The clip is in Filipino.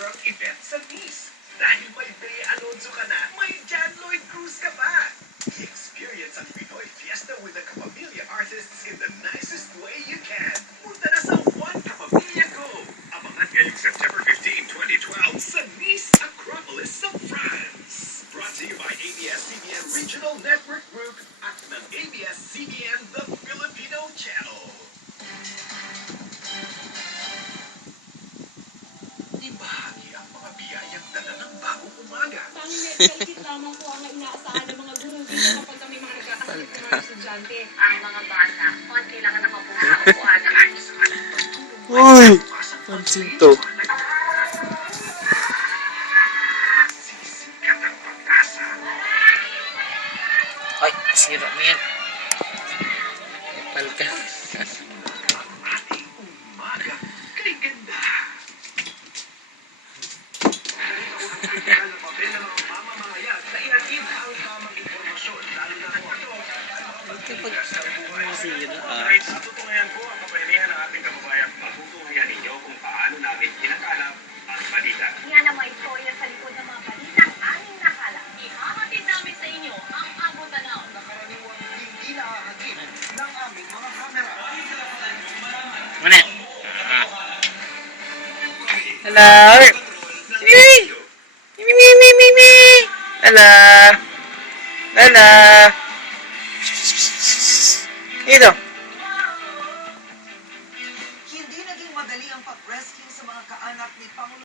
inaugurang event sa Nice. Dahil may Bea Alonzo ka na, may John Lloyd Cruz ka pa. I-experience ang Pinoy Fiesta with the Kapamilya artists in the nicest way you can. Punta na sa One Kapamilya Go! Abangan ngayong September 15, 2012 sa Nice, Acropolis sa France. Brought to you by ABS-CBN Regional Network Group at ng ABS-CBN The Filipino Channel. Ibahagi ang mga biyayang dala ng bagong umaga. Tanging medical kit lamang po ang inaasahan ng mga guro dito kapag kami mga nagkakasakit ng mga estudyante. Ang mga bata, konti lang ang nakapunta sa upuan. Uy! Pansin to. Sisikat ang pag-asa. Ay, sira mo yan. Ipal ka. Ang ating umaga kay ganda. Kritikal na papel ng mga mamamahayag na ihatid ang tamang impormasyon, lalo na kung ito ay makapagtigas ng buhay. Masira Kahit sa tutungayan ko ang kapailihan ng ating kababayan, matutuhayan ninyo kung paano namin kinakalap ang balita. Yan ang mga istorya sa likod ng mga balitang aming nakala. Ihahatid namin sa inyo ang abot-tanaw. Na karaniwang hindi nakakagit ng aming mga kamera. Mana? Hello? Mimi! Mimi, Mimi, Mimi! Hello? Hello? Dito. Hindi naging madali ang pag-rescue sa mga kaanak ni Pangulo